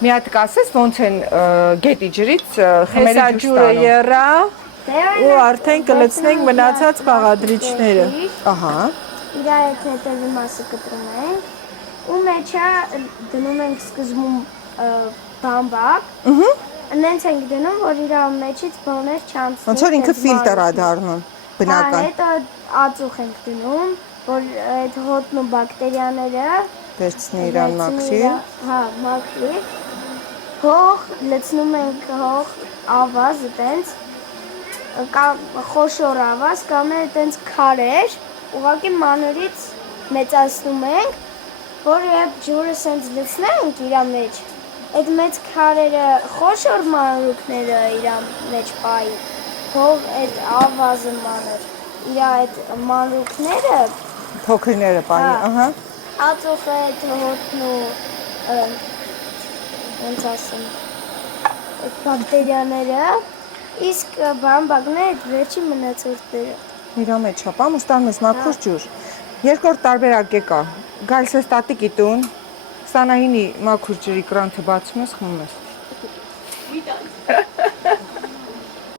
Մի հատ կասես ոնց են գետի ջրից Հեսա խմերի ջուրը ջուր եռա ու արդեն կլցնենք մնացած բաղադրիչները։ Ահա։ Իրա այդ հետևի մասը կտրում ենք ու մեջա դնում ենք սկզբում բամբակ։ Նենց ենք դնում, որ իրա մեջից բաներ չանցնի։ Ոնց որ ինքը ֆիլտր է դառնում, բնական։ Հետո ածուխ ենք դնում, որ այդ հոտն ու բակտերիաները Վերցնի իրան մաքրի։ Հա, մաքրի։ Հող լցնում ենք հող ավազ այտենց կամ խոշոր ավազ կամ այտենց քարեր, ուղղակի մանրից մեծացնում ենք, որ երբ ջուրը սենց լցնենք իրա մեջ, այդ մեծ քարերը խոշոր մանրուքները իրա մեջ պայի, հող այդ ավազը մանր, իրա այդ մանրուքները Փոքրները պանի, ահա։ ածուխը այդ հոտն ու ոնց ասեմ, այդ բակտերիաները, իսկ բամբակն է այդ վերջի մնացորդները։ Իրա մեջ է, պամ ստանում ես մաքուր ջուր։ Երկրորդ տարբերակ կա։ Գալիս ես տատիկի տուն, Սանահինի մաքուր ջրի կրանքը բացում ես, խմում ես։